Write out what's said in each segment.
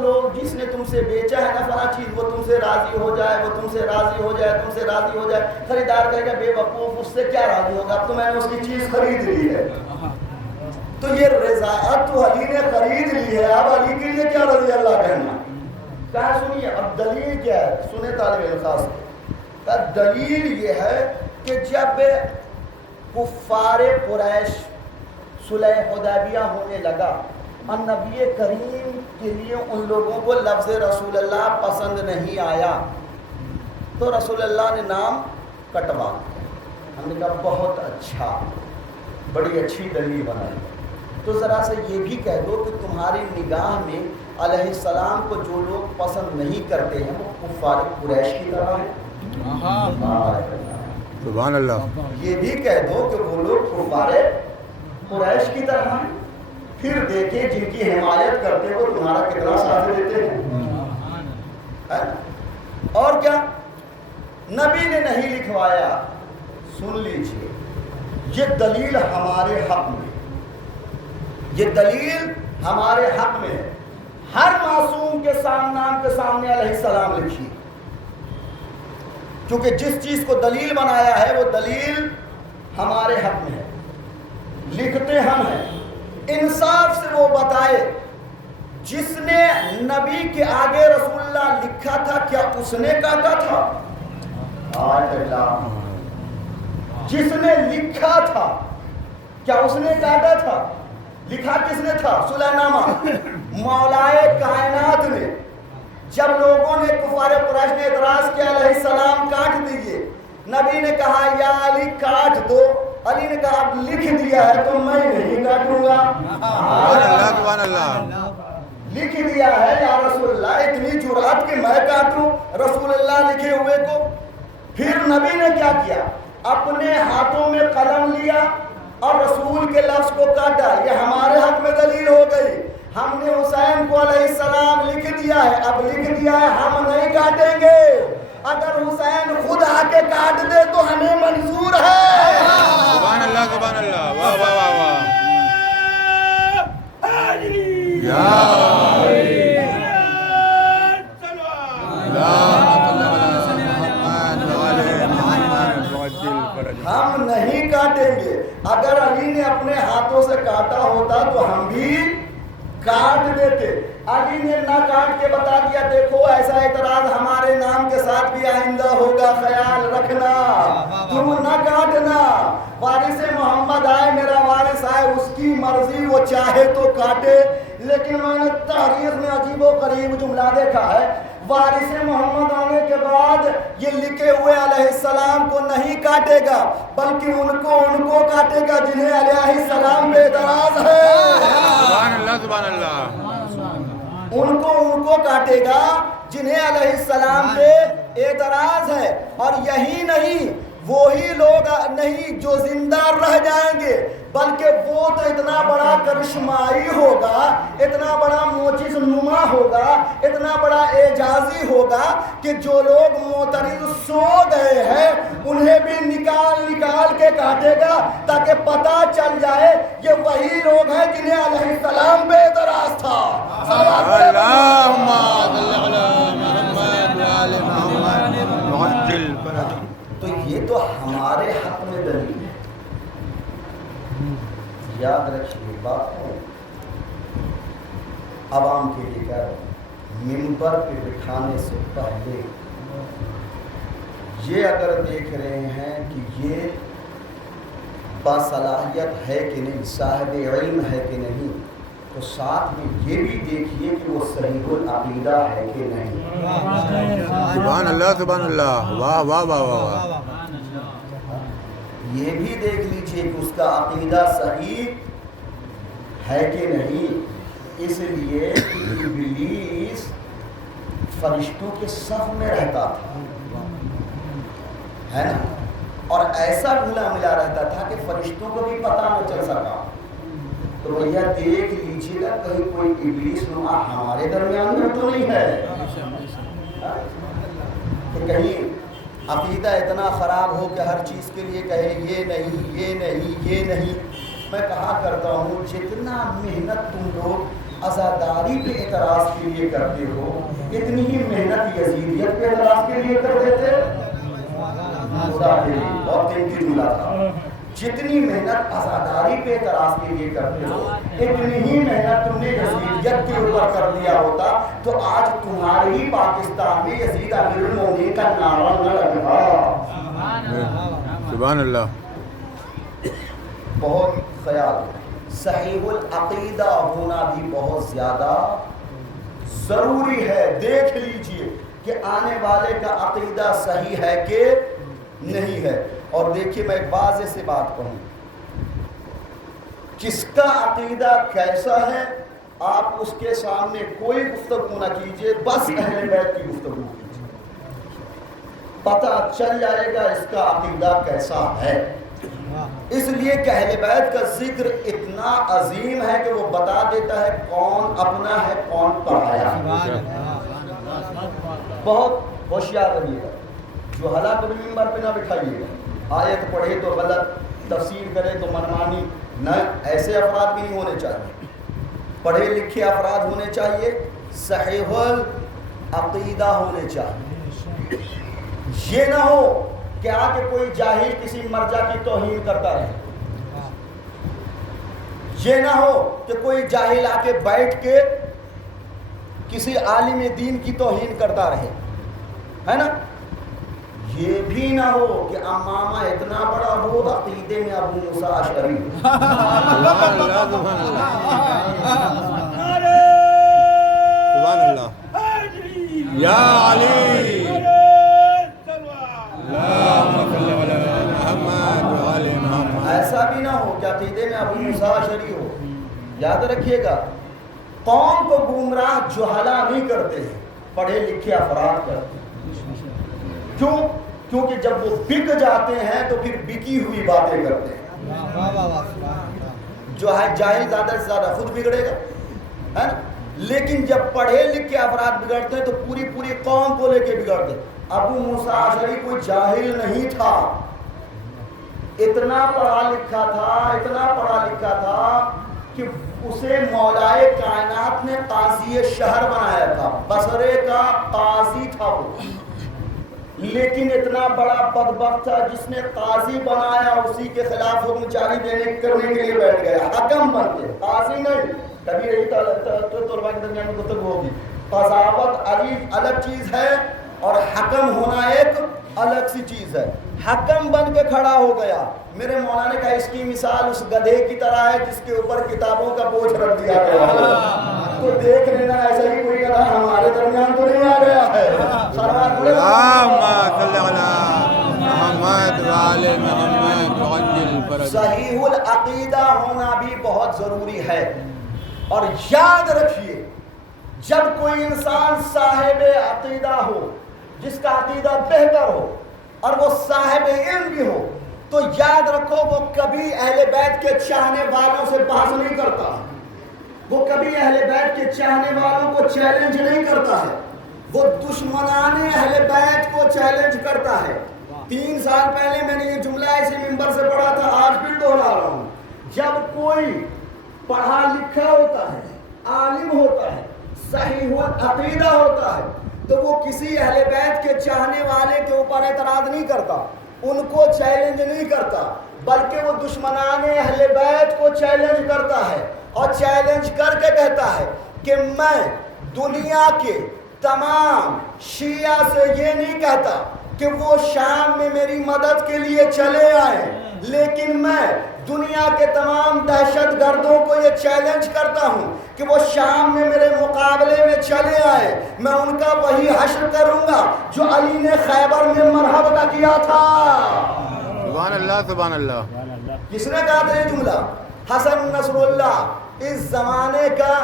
لوگ جس نے تم سے بیچا ہے نا فلاں چیز، وہ تم سے راضی ہو جائے، وہ تم سے راضی ہو جائے، تم سے راضی ہو جائے۔ خریدار کہے گا بے وقوف، اس سے کیا راضی ہوگا، اب تو میں نے اس کی چیز خرید لی ہے۔ تو یہ رضاعت تو علی نے خرید لی ہے، اب علی کے لیے کیا رضی اللہ کہنا۔ کہا سنیے اب دلیل کیا ہے، سنے طالب علم خاص، دلیل یہ ہے کہ جب کفار قریش صلح حدیبیہ ہونے لگا اور نبی کریم کے لیے ان لوگوں کو لفظ رسول اللہ پسند نہیں آیا تو رسول اللہ نے نام کٹوا دیا۔ ہم نے کہا بہت اچھا، بڑی اچھی دلیل بنائی، تو ذرا سے یہ بھی کہہ دو کہ تمہاری نگاہ میں علیہ السلام کو جو لوگ پسند نہیں کرتے ہیں وہ کفار قریش کی طرح ہیں۔ سبحان اللہ۔ یہ بھی کہہ دو کہ وہ لوگ کفار قریش کی طرح ہیں، پھر دیکھیں جن کی حمایت کرتے وہ تمہارا کتنا ساتھ دیتے ہیں۔ اور کیا نبی نے نہیں لکھوایا، سن لیجئے یہ دلیل ہمارے حق میں، یہ دلیل ہمارے حق میں ہے۔ ہر معصوم کے نام کے سامنے علیہ السلام لکھیے، کیونکہ جس چیز کو دلیل بنایا ہے وہ دلیل ہمارے حق میں ہے، لکھتے ہم ہیں۔ انصاف سے وہ بتائے جس نے نبی کے آگے رسول اللہ لکھا تھا کیا اس نے کاٹا تھا؟ جس نے لکھا تھا کیا اس نے کاٹا تھا؟ لکھا کس نے تھا؟ صلح نامہ مولائے کائنات نے۔ جب لوگوں نے کفار قریش نے اعتراض کیا علیہ السلام کاٹ دیجئے، نبی نے کہا یا علی کاٹ دو، علی نے کہا اب لکھ دیا ہے تو میں نہیں کاٹوں گا۔ سبحان اللہ۔ لکھ دیا ہے یا رسول اللہ، اتنی جرأت کہ میں کاٹوں رسول اللہ لکھے ہوئے کو؟ پھر نبی نے کیا کیا، اپنے ہاتھوں میں قلم لیا اور رسول کے لفظ کو کاٹا۔ یہ ہمارے حق میں دلیل ہو گئی۔ ہم نے حسین کو علیہ السلام لکھ دیا ہے، اب لکھ دیا ہے ہم نہیں کاٹیں گے۔ اگر حسین خود آ کے کاٹ دے تو ہمیں منظور ہے۔ سبحان اللہ، سبحان اللہ، واہ واہ واہ واہ۔ ہم نہیں کاٹیں گے۔ اگر علی نے اپنے ہاتھوں سے کاٹا ہوتا تو ہم بھی کاٹ دیتے۔ علی نے نہ کاٹ کے بتا دیا دیکھو ایسا اعتراض ہمارے نام کے ساتھ بھی آئندہ ہوگا، خیال رکھنا، تم نہ کاٹنا۔ وارث محمد آئے، میرا وارث آئے، اس کی مرضی، وہ چاہے تو کاٹے۔ لیکن میں نے تاریخ میں عجیب و غریب جملہ دیکھا ہے، وارث محمد آنے کے بعد یہ لکھے ہوئے علیہ السلام کو نہیں کاٹے گا بلکہ ان کو کاٹے گا جنہیں علیہ السلام پہ اعتراض ہے۔ سبحان اللہ، سبحان اللہ۔ ان کو کاٹے گا جنہیں علیہ السلام پہ اعتراض ہے۔ اور یہی نہیں، وہی لوگ نہیں جو زندہ رہ جائیں گے بلکہ وہ تو اتنا بڑا کرشمائی ہوگا، اتنا بڑا معجز نما ہوگا، اتنا بڑا اعجازی ہوگا کہ جو لوگ معترض سو گئے ہیں انہیں بھی نکال کے کاٹے گا تاکہ پتہ چل جائے یہ وہی لوگ ہیں جنہیں علیہ السلام پہ اعتراض تھا۔ اللہم صل علی محمد وعلی محمد۔ تو یہ تو ہمارے حق میں دلیل ہے۔ یاد رکھیے بات عوام کے لیے کہہ رہا ہوں، منبر پہ بٹھانے سے پہلے یہ اگر دیکھ رہے ہیں کہ یہ باصلاحیت ہے کہ نہیں، صاحب علم ہے کہ نہیں، تو ساتھ میں یہ بھی دیکھیے کہ وہ صحیح العقیدہ ہے کہ نہیں۔ سبحان اللہ، سبحان اللہ، واہ واہ واہ واہ۔ یہ بھی دیکھ لیجئے کہ اس کا عقیدہ صحیح ہے کہ نہیں۔ اس لیے ابلیس فرشتوں کے صف میں رہتا تھا، ہے نا، اور ایسا گھلا ملا رہتا تھا کہ فرشتوں کو بھی پتہ نہ چل سکا۔ تو بھیا دیکھ لیجیے گا کہیں کوئی ابلیس نما ہمارے درمیان میں تو نہیں ہے کہ کہیں عقیدہ اتنا خراب ہو کہ ہر چیز کے لیے کہے یہ نہیں، یہ نہیں، یہ نہیں۔ میں کہا کرتا ہوں جتنا محنت تم لوگ عزاداری پہ اعتراض کے لیے کرتے ہو، اتنی ہی محنت یزیدیت پہ اعتراض کے لیے کر دیتے؟ خدا کے لیے بہت قیمتی جملہ تھا، جتنی محنت عزاداری پہ اعتراض کے لیے کرتے ہو اتنی ہی محنت تم نے یزیدیت کے اوپر کر دیا ہوتا تو آج تمہارے ہی پاکستان میں یزید امیر المومنین کا نعرہ نہ لگتا۔ سبحان اللہ۔ بہت خیال، صحیح العقیدہ ہونا بھی بہت زیادہ ضروری ہے۔ دیکھ لیجئے کہ آنے والے کا عقیدہ صحیح ہے کہ نہیں ہے۔ اور دیکھیے میں ایک واضح سے بات کہوں، کس کا عقیدہ کیسا ہے آپ اس کے سامنے کوئی گفتگو نہ کیجئے، بس اہل بیت کی گفتگو کیجئے، پتہ چل جائے گا اس کا عقیدہ کیسا ہے۔ اس لیے کہ اہل بیت کا ذکر اتنا عظیم ہے کہ وہ بتا دیتا ہے کون اپنا ہے کون پرایا ہے۔ بہت ہوشیار رہیے گا، جو حالات ممبر پہ نہ بٹھائیے گا، آیت پڑھے تو غلط، تفسیر کرے تو منمانی، نہ ایسے افراد بھی نہیں ہونے چاہیے، پڑھے لکھے افراد ہونے چاہیے، صحیح العقیدہ ہونے چاہیے۔ یہ نہ ہو کہ آگے کوئی جاہل کسی مرجع کی توہین کرتا رہے، یہ نہ ہو کہ کوئی جاہل آ کے بیٹھ کے کسی عالم دین کی توہین کرتا رہے، ہے نا؟ یہ بھی نہ ہو کہ امامہ اتنا بڑا ہو عقیدے میں ابو موسیٰ اشعری۔ سبحان اللہ سبحان اللہ یا علی ایسا بھی نہ ہو کہ عقیدے میں ابو موسیٰ اشعری ہو۔ یاد رکھیے گا، قوم کو گمراہ جہلا نہیں کرتے ہیں، پڑھے لکھے افراد کرتے ہیں۔ کیوں؟ کیونکہ جب وہ بک جاتے ہیں تو پھر بکی ہوئی باتیں کرتے ہیں۔ جو ہے جاہل زیادہ سے زیادہ خود بگڑے گا، ہے نا؟ لیکن جب پڑھے لکھے افراد بگڑتے ہیں تو پوری پوری قوم کو لے کے بگڑتے ہیں۔ ابو موسیٰ اشعری کوئی جاہل نہیں تھا، اتنا پڑھا لکھا تھا، اتنا پڑھا لکھا تھا کہ اسے مولائے کائنات نے قاضی شہر بنایا تھا، بصرے کا قاضی تھا وہ، لیکن اتنا بڑا بدبخت تھا جس نے قاضی بنایا اسی کے خلاف حکم جاری کرنے کے لیے بیٹھ گیا، حکم بن کے، قاضی نہیں۔ کبھی رہی طلباء کے درمیان میں گفتگو ہوگی، قضاوت الگ چیز ہے اور حکم ہونا ایک الگ سی چیز ہے۔ حکم بن کے کھڑا ہو گیا، میرے مولانا نے کہا اس کی مثال اس گدھے کی طرح ہے جس کے اوپر کتابوں کا بوجھ رکھ دیا گیا ہے۔ تو دیکھ لینا ایسا ہی کوئی گدھا ہمارے درمیان تو نہیں آ گیا ہے۔ صحیح العقیدہ ہونا بھی بہت ضروری ہے۔ اور یاد رکھیے، جب کوئی انسان صاحب عقیدہ ہو، جس کا عقیدہ بہتر ہو اور وہ صاحب علم بھی ہو، تو یاد رکھو وہ کبھی اہل بیت کے چاہنے والوں سے بحث نہیں کرتا، وہ کبھی اہل بیت کے چاہنے والوں کو چیلنج نہیں کرتا ہے، وہ دشمنان اہل بیت کو چیلنج کرتا ہے۔ 3 سال پہلے میں نے یہ جملہ اسی ممبر سے پڑھا تھا، آج پھر دوہرا رہا ہوں۔ جب کوئی پڑھا لکھا ہوتا ہے، عالم ہوتا ہے، صحیح العقیدہ ہوتا ہے، تو وہ کسی اہل بیت کے چاہنے والے کے اوپر اعتراض نہیں کرتا، ان کو چیلنج نہیں کرتا، بلکہ وہ دشمنان اہل بیت کو چیلنج کرتا ہے، اور چیلنج کر کے کہتا ہے کہ میں دنیا کے تمام شیعہ سے یہ نہیں کہتا کہ وہ شام میں میری مدد کے لیے چلے آئیں، لیکن میں دنیا کے تمام دہشت گردوں کو یہ چیلنج کرتا ہوں کہ وہ شام میں میرے مقابلے میں چلے آئے، میں ان کا وہی حشر کروں گا جو علی نے خیبر میں مرحب کا کیا تھا۔ سبحان اللہ سبحان اللہ۔ کس نے کہا تھا یہ جملہ؟ حسن نصر اللہ، اس زمانے کا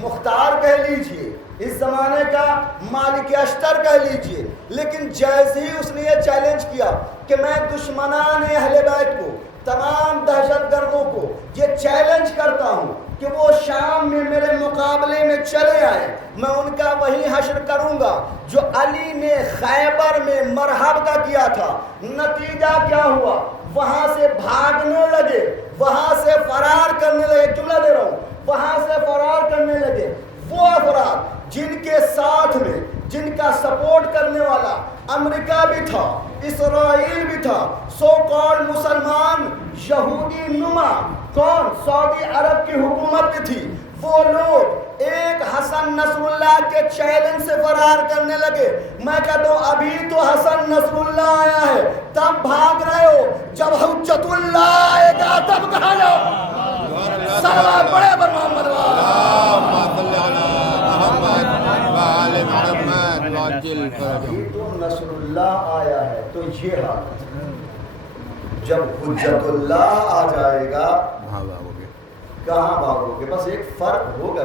مختار کہہ لیجئے، اس زمانے کا مالک اشتر کہہ لیجئے، لیکن جیسے ہی اس نے یہ چیلنج کیا کہ میں دشمنان اہل بیت کو، تمام دہشت گردوں کو یہ چیلنج کرتا ہوں کہ وہ شام میں میرے مقابلے میں چلے آئے، میں ان کا وہی حشر کروں گا جو علی نے خیبر میں مرحب کا کیا تھا، نتیجہ کیا ہوا؟ وہاں سے بھاگنے لگے، وہاں سے فرار کرنے لگے۔ جملہ دے رہا ہوں، وہاں سے فرار کرنے لگے. وہ افراد جن کے ساتھ میں جن کا سپورٹ کرنے والا امریکہ بھی تھا, اسرائیل بھی تھا, سو کالڈ مسلمان یہودی نما کون سعودی عرب کی حکومت بھی تھی, وہ لوگ ایک حسن نصر اللہ کے چیلنج سے فرار کرنے لگے. میں کہتا ہوں ابھی تو حسن نصر اللہ آیا ہے, تب بھاگ رہے ہو, جب حجت اللہ آئے گا تب کہاں جاؤ. صلوات پڑھے پر محمد ابھی تو نصر اللہ آیا ہے تو یہ حالت, جب حجت اللہ آ جائے گا کہاں بھاگو گے. بس ایک فرق ہوگا,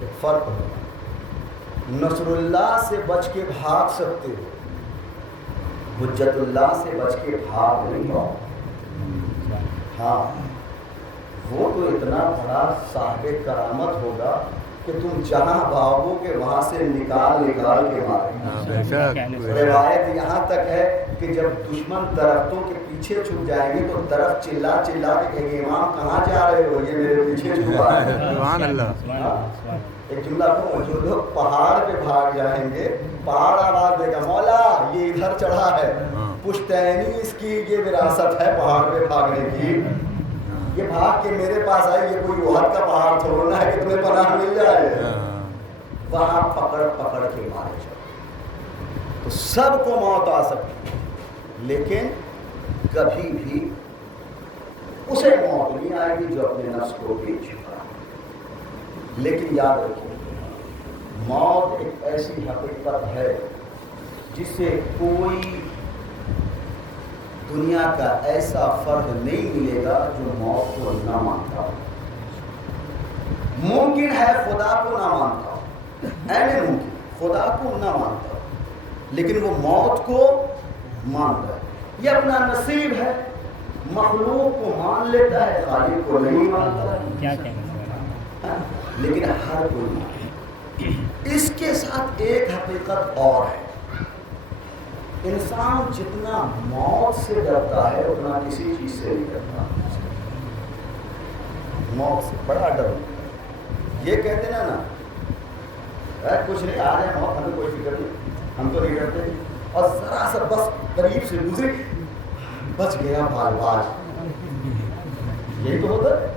ایک فرق ہوگا. نصر اللہ سے بچ کے بھاگ سکتے ہو, حجت اللہ سے بچ کے بھاگ نہیں پاؤ. ہاں وہ تو اتنا بڑا صاحب کرامت ہوگا کہ تم جہاں بھاگو گے وہاں سے نکال کے مارے. روایت یہاں تک ہے کہ جب دشمن درختوں کے پیچھے چھپ جائیں گے تو درخت چلا چلا کے کہیں گے امام کہاں جا رہے ہو, یہ میرے پیچھے چھپا ہے. سبحان اللہ. ایک جملہ کہوں, جو لوگ پہاڑ پہ بھاگ جائیں گے پہاڑ آواز دے گا مولا یہ ادھر چڑھا ہے. پشتینی اس کی یہ وراثت ہے پہاڑ پہ بھاگنے کی. یہ بھاگ کے میرے پاس آئی, یہ کوئی احد کا پہاڑ چھوڑنا ہے کہ تمہیں پناہ مل جائے. وہاں پکڑ کے مارے جاؤ. تو سب کو موت آ سکتی ہے, لیکن کبھی بھی اسے موت نہیں آئے گی جو اپنے نفس کو بھی چھپا. لیکن یاد رکھیے موت ایک ایسی حقیقت ہے جسے کوئی دنیا کا ایسا فرد نہیں ملے گا جو موت کو نہ مانتا ہو. ممکن ہے خدا کو نہ مانتا ہو, ممکن خدا کو نہ مانتا ہو, لیکن وہ موت کو مانتا ہے. یہ اپنا نصیب ہے, مخلوق کو مان لیتا ہے, خالق کو نہیں مانتا. لیکن ہر کوئی مانتا. اس کے ساتھ ایک حقیقت اور ہے, انسان جتنا موت سے ڈرتا ہے اتنا کسی چیز سے نہیں ڈرتا. موت سے بڑا ڈر. یہ کہتے ہیں نا کچھ نہیں آ رہے موت, ہمیں کوئی فکر نہیں, ہم تو نہیں ڈرتے, اور ذرا سا بس قریب سے گزری بچ گیا بال باز. یہی تو ہوتا ہے,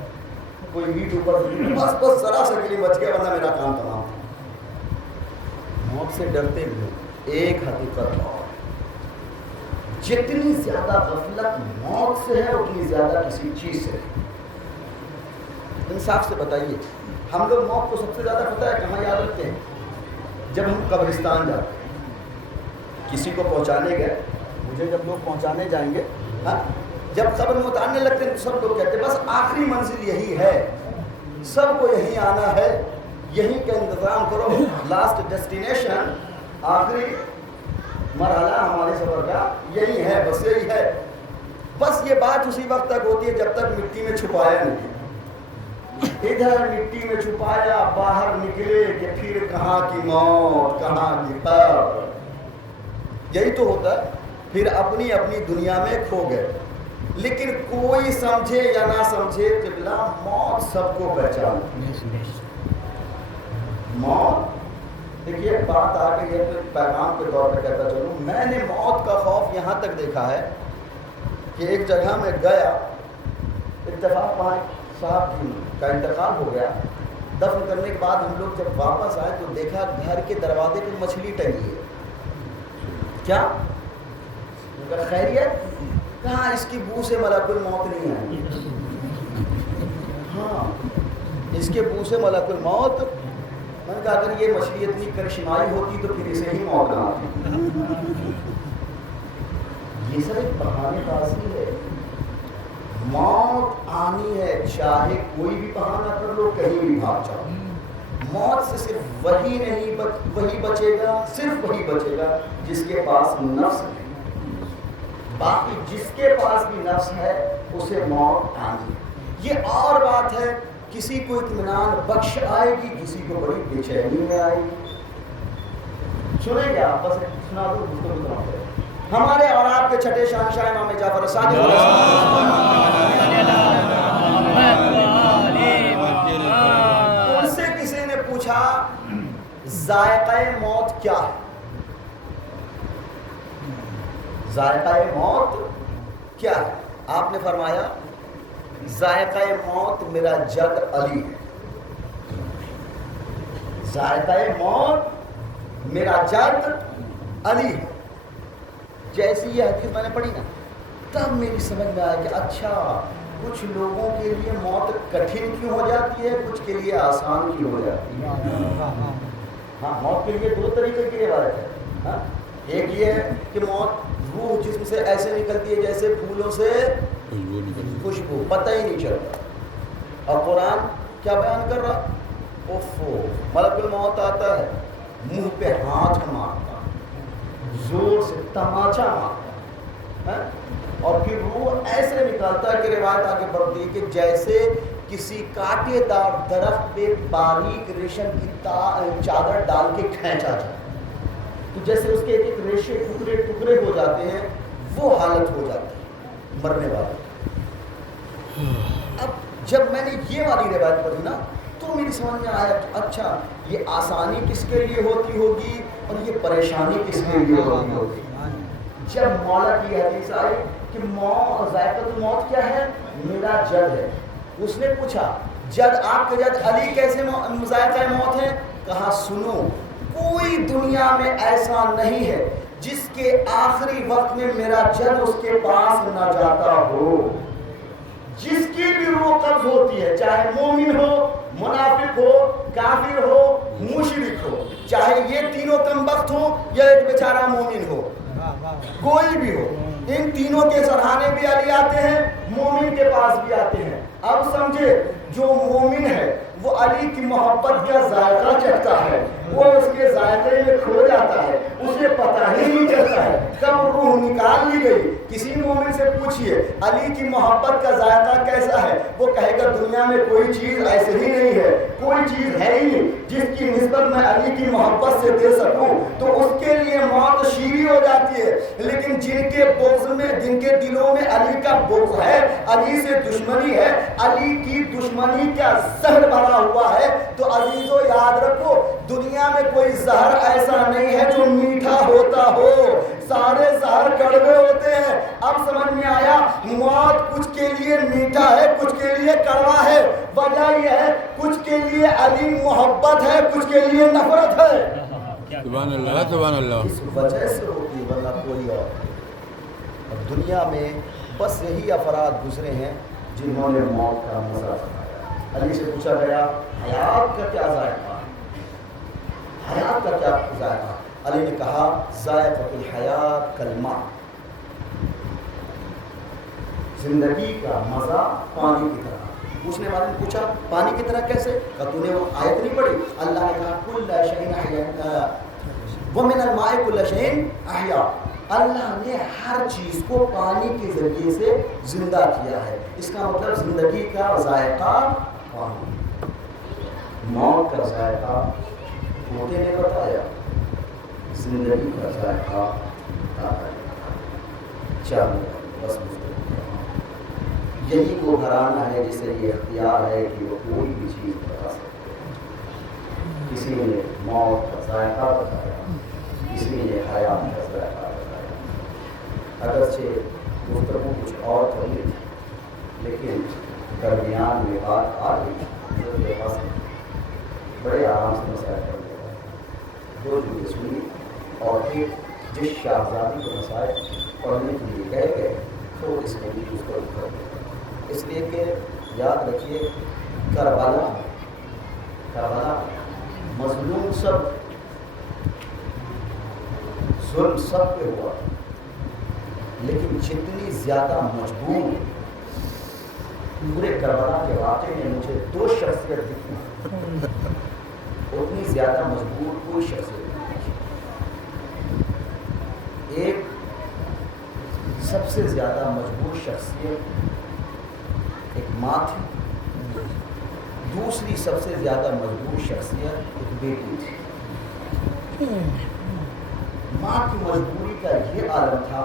کوئی میٹ اوپر بس ذرا سا کے لیے بچ گیا ورنہ میرا کام تمام. موت سے ڈرتے بھی. ایک حقیقت اور, جتنی زیادہ غفلت موت سے ہے اتنی زیادہ کسی چیز سے. انصاف سے بتائیے, ہم لوگ موت کو سب سے زیادہ پتہ ہے کہاں یاد رکھتے ہیں؟ جب ہم قبرستان جاتے ہیں, کسی کو پہنچانے گئے, مجھے جب لوگ پہنچانے جائیں گے, جب قبر میں اتارنے لگتے ہیں تو سب لوگ کہتے ہیں بس آخری منزل یہی ہے, سب کو یہیں آنا ہے, یہیں کا انتظام کرو, لاسٹ ڈیسٹینیشن, آخری مرحلہ ہمارے سفر کا یہی ہے, بس یہی ہے. بس یہ بات اسی وقت تک ہوتی ہے جب تک مٹی میں چھپایا نہیں. ادھر مٹی میں چھپایا, باہر نکلے کہ پھر کہاں کی موت کہاں کی قبر. یہی تو ہوتا ہے. پھر اپنی اپنی دنیا میں کھو گئے. لیکن کوئی سمجھے یا نہ سمجھے قبلہ موت سب کو پہچانتی. موت دیکھیے ایک بات آ گئی ہے تو پیغام کے طور پہ کہتا چلوں, میں نے موت کا خوف یہاں تک دیکھا ہے کہ ایک جگہ میں گیا, اتفاق وہاں صاحب کا انتقال ہو گیا. دفن کرنے کے بعد ہم لوگ جب واپس آئے تو دیکھا گھر کے دروازے پہ مچھلی ٹنگی ہے. کیا خیریت؟ کہاں اس کی بو سے ملک الموت نہیں آئی. ہاں اس کے بو سے ملک الموت. میں نے کہا اگر یہ مچھلی اتنی کرشمائی ہوتی تو پھر اسے ہی موت نہ آتی. یہ سب ایک بہانے بازی ہے. موت آنی ہے, چاہے کوئی بھی بہانہ کر لو, کہیں بھی بھاگ جاؤ. موت سے صرف وہی نہیں وہی بچے گا, صرف وہی بچے گا جس کے پاس نفس ہے. باقی جس کے پاس بھی نفس ہے اسے موت آنی. یہ اور بات ہے, کسی کو اطمینان بخش آئے گی, کسی کو بڑی بے چینی میں آئے گی. سنیں گے آپ, بس سنا دو گفتگو. ہمارے اور آپ کے چھٹے شہنشاہ امام جعفر صادق ذائقہ موت کیا ہے؟ ذائقہ موت کیا ہے؟ آپ نے فرمایا ذائقہ موت میرا جد علی ہے. ذائقہ موت میرا جد علی ہے. جیسی یہ حدیث میں نے پڑھی نا تب میری سمجھ میں آیا کہ اچھا کچھ لوگوں کے لیے موت کٹھن کیوں ہو جاتی ہے, کچھ کے لیے آسان کیوں ہو جاتی ہے. ہاں موت کے لیے دو طریقے کی روایت ہے. ہاں ایک یہ ہے کہ موت روح جسم سے ایسے نکلتی ہے جیسے پھولوں سے خوشبو, پتہ ہی نہیں چلتا. اور قرآن کیا بیان کر رہا, اوفو ملک الموت آتا ہے, منہ پہ ہاتھ مارتا, زور سے تماچا مارتا, اور پھر روح ایسے نکالتا ہے کہ روایت آگے بڑھتی ہے کہ جیسے کسی کانٹے دار درخت پہ باریک ریشم کی چادر ڈال کے کھینچا جائے تو جیسے اس کے ایک ایک ریشے ٹکڑے ٹکڑے ہو جاتے ہیں, وہ حالت ہو جاتی ہے مرنے والی. اب جب میں نے یہ والی روایت پڑھی نا تو میری سمجھ میں آیا کہ اچھا یہ آسانی کس کے لیے ہوتی ہوگی اور یہ پریشانی کس کے لیے ہوتی ہوگی. جب مولا کی حدیث آئی کہ ذائقۃ الموت کیا ہے, میرا جد ہے. اس نے پوچھا جد آپ کے جد علی کیسے ذائقہ موت ہے؟ کہا سنو کوئی دنیا میں ایسا نہیں ہے جس کے آخری وقت میں میرا جد اس کے پاس نہ جاتا ہو. جس کی بھی روح قبض ہوتی ہے, چاہے مومن ہو, منافق ہو, کافر ہو, مشرک ہو, چاہے یہ تینوں کم بخت ہو یا ایک بیچارہ مومن ہو, کوئی بھی ہو, ان تینوں کے سرحانے بھی علی آتے ہیں, مومن کے پاس بھی آتے ہیں. اب سمجھے جو مومن ہے وہ علی کی محبت کا ذائقہ چکھتا ہے, وہ اس کے ذائقے میں کھو جاتا ہے, اسے پتہ ہی نہیں چلتا ہے کب روح نکال لی گئی. کسی مومن سے پوچھئے علی کی محبت کا ذائقہ کیسا ہے, وہ کہے گا دنیا میں کوئی چیز ایسے ہی نہیں ہے, کوئی چیز ہے ہی نہیں جس کی نسبت میں علی کی محبت سے دے سکوں. تو اس کے لیے موت شیریں ہو جاتی ہے. لیکن جن کے بغض میں, جن کے دلوں میں علی کا بغض ہے, علی سے دشمنی ہے, علی کی دشمنی کا زہر بھرا ہوا ہے, تو عزیزو یاد رکھو دنیا میں کوئی زہر ایسا نہیں ہے جو میٹھا ہوتا ہو, سارے زہر کڑوے ہوتے ہیں. اب سمجھ میں آیا موت کچھ کے لیے میٹھا ہے, کچھ کے لیے کڑوا ہے. وجہ یہ ہے کچھ کے لیے علی محبت ہے, کچھ کے لیے نفرت ہے. سبحان اللہ سبحان اللہ. اس وجہ سے ہوتی ورنہ کوئی اور. اب دنیا میں بس یہی افراد گزرے ہیں جنہوں نے موت کا مزہ اٹھایا. علی سے پوچھا گیا حیات کا کیا ذائقہ, حیات کا کیا ذائقہ؟ علی نے کہا ذائقۃ الحیات کالماء, زندگی کا مزہ پانی کی طرح. پوچھنے والے نے پوچھا پانی کی طرح کیسے؟ کہا تو نے وہ آیت نہیں پڑھی, اللہ نے کہا کل شیء احیا ومن الماء کل شیء احیا, اللہ نے ہر چیز کو پانی کے ذریعے سے زندہ کیا ہے. اس کا مطلب زندگی کا ذائقہ پانی, موت کا ذائقہ موتے نے بتایا, زندگی کا ذائقہ دادا نے بتایا. چلو بس یہی وہ گھرانہ ہے جسے یہ اختیار ہے کہ وہ کوئی بھی چیز بتا سکتے. کسی نے موت کا ذائقہ بتایا, کسی نے حیات کا ذائقہ بتایا. اگرچہ گفتگو کچھ اور چلی لیکن درمیان میں بات آ گئی, بڑے آرام سے مسائل کر دیا. دو جملے سنی اور پھر جس شاہزادی کو مسائل پڑھنے کے لیے کہہ گئے تو اس نے بھی اس کو کر دیا. اس لیے کہ یاد رکھیے کربلا مظلوم سب, ظلم سب پہ ہوا, لیکن جتنی زیادہ مجبور پورے کربلا کے واقعے میں مجھے دو شخصیت دکھی, اتنی زیادہ مجبور کوئی شخصیت نہیں دکھی. ایک سب سے زیادہ مجبور شخصیت ایک ماں تھی, دوسری سب سے زیادہ مجبور شخصیت ایک بیٹی تھی. ماں کی مجبوری کا یہ عالم تھا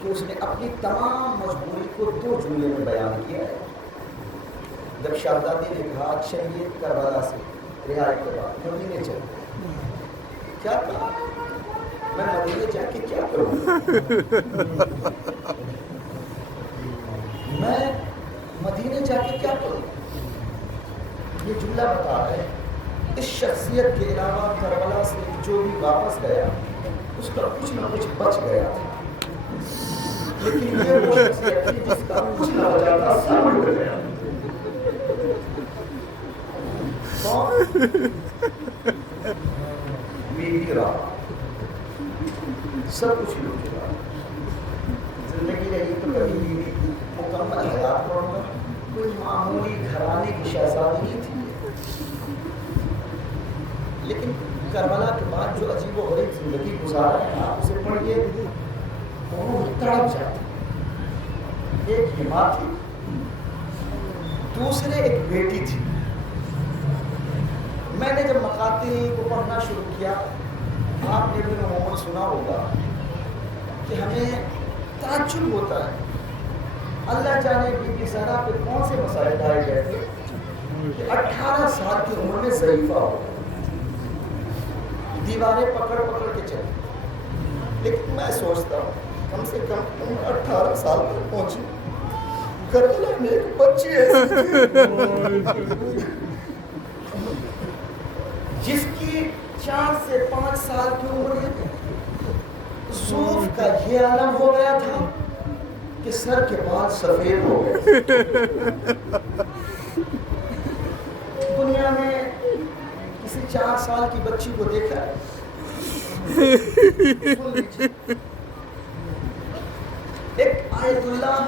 کہ اس نے اپنی تمام مجبوری کو دو جملے میں بیان کیا ہے. جب شہزادی نے کہا چلیے کربلا سے رہائی کے بعد مدینے چل گئے. کیا کہا؟ میں مدینے جا کے کیا کروں؟ میں مدینے جا کے کیا کروں؟ یہ جملہ بتا رہے ہیں اس شخصیت کے علاوہ کربلا سے جو بھی واپس گیا اس کا کچھ نہ کچھ بچ گیا تھا، لیکن یہ وہ شخصیت تھی جس کا کچھ نہ بچا تھا، سب اڑ گیا. کون؟ بیوی رہا، سب کچھ لوٹ چکا. زندگی رہی تو کبھی بیوی مکمل حیات پڑھوں گا، کوئی معمولی گھرانے کی شہزادی نہیں تھی. لیکن کربلا کے بعد جو عجیب و غریب زندگی گزارا ہے آپ اسے پڑھیے، وہ تڑپ جاتی. ایک یہ ماں تھی، دوسرے ایک بیٹی تھی. میں نے جب مقاتل کو پڑھنا شروع کیا، آپ نے بھی عموماً سنا ہوگا کہ ہمیں تعجب ہوتا ہے اللہ جانے بی بی زہرا پہ کون سے مسائل ڈالے گئے تھے کہ 18 سال کی عمر میں ضعیفہ ہو گیا، دیواریں پکڑ پکڑ کے چلے. لیکن میں سوچتا ہوں کم سے کم عمر 18 سال تک پہنچی، کربلا میں ایک بچی ایسی جس کی 4 سے 5 سال کی عمر ہے، زوف کا یہ عالم ہو گیا تھا کہ سر کے بال سفید ہو گئے. دنیا میں کسی 4 سال کی بچی کو دیکھا ہے؟ ایک آیت اللہ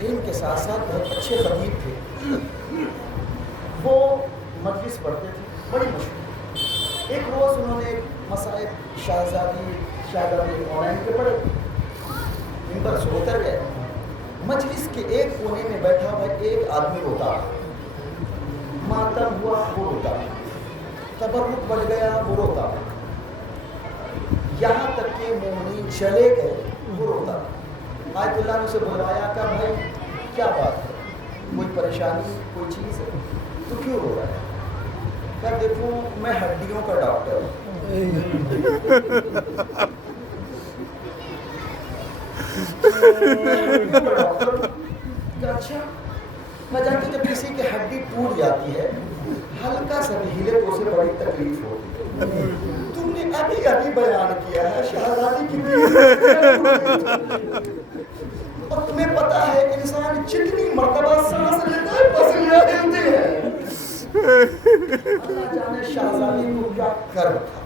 ان کے ساتھ ساتھ بہت اچھے خطیب تھے، وہ مجلس پڑھتے تھے بڑی مشہور. ایک روز انہوں نے مسائل شہزادی مولین کے پڑھے، ممبر سے اتر گئے. مجلس کے ایک کونے میں بیٹھا ہوا ایک آدمی روتا، ماتم ہوا وہ روتا، تبرک بڑھ گیا وہ روتا، یہاں تک کہ مومنین چلے گئے وہ روتا. آیت اللہ نے اسے بلوایا کہ بھائی کیا بات ہے، کوئی پریشانی کوئی چیز ہے تو کیوں رو رہا ہے؟ کہ دیکھو میں ہڈیوں کا ڈاکٹر ہوں. اچھا میں جانتی جب کسی کی ہڈی ٹوٹ جاتی ہے ہلکا سا بھی ہلے تو اسے بڑی تکلیف ہوتی ہے. تم نے ابھی بیان کیا ہے شہزادی کی اور تمہیں پتا ہے انسان جتنی مرتبہ سانس لیتا ہے پسلیاں ہلتی ہے. اللہ جانے شہزادی کو کیا کر تھا.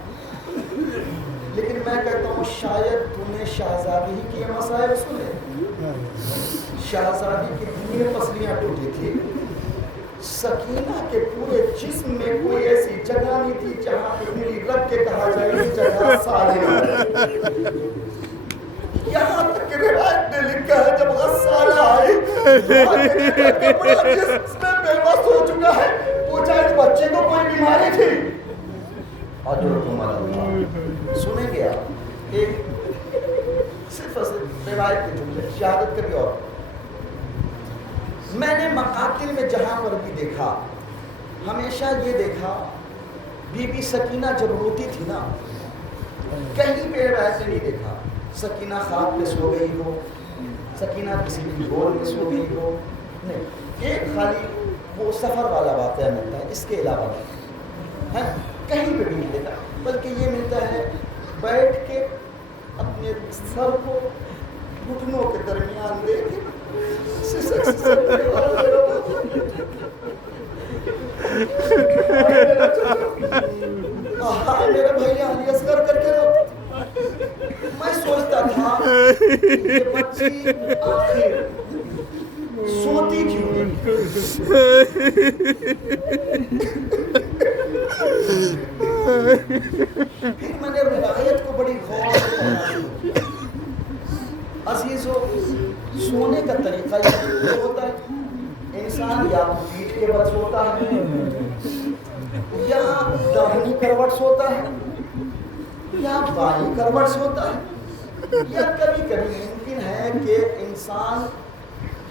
لیکن میں کہتا ہوں شاید تم نے شہزادی کی مسائل سنے. شہزادی کی دنیا پسلیاں ٹوٹی تھی، سکینہ کے پورے جسم میں کوئی ایسی جگہ نہیں تھی جہاں پہ رکھ کے کہا جائے یہ جگہ صالح ہے. یہاں تک کہ روایت نے لکھا ہے جب غسالہ آئی جسم میں بے بس ہو چکا ہے، پوچھا اس بچے کو کوئی بیماری تھی؟ سنیں گے آپ ایک صرف روایت کے جملے شہادت کا بھی. اور میں نے مقاتل میں جہاں پر بھی دیکھا ہمیشہ یہ دیکھا بی بی سکینہ جب روتی تھی نا کہیں پہ ایسے نہیں دیکھا سکینہ خواب پہ سو گئی ہو، سکینہ کسی کی گود میں سو گئی ہو، نہیں. ایک خالی وہ سفر والا واقعہ ملتا ہے، اس کے علاوہ ہے کہیں پہ بھی نہیں دیکھا. بلکہ یہ ملتا ہے بیٹھ کے اپنے سر کو گھٹنوں کے درمیان دے کے میرا بھائی علی اصغر کر کے روتا. میں سوچتا تھا یہ بچی آخر سوتی کیوں نہیں. پھر میں نے روایت کو بڑی غور سے پڑھنا شروع کیا. عزیزو سونے کا طریقہ یہ ہوتا ہے انسان یا پیٹھ کے بل سوتا ہے یا داہنی کروٹ سوتا ہے یا بائیں کروٹ سوتا ہے یا کبھی کبھی ممکن ہے کہ انسان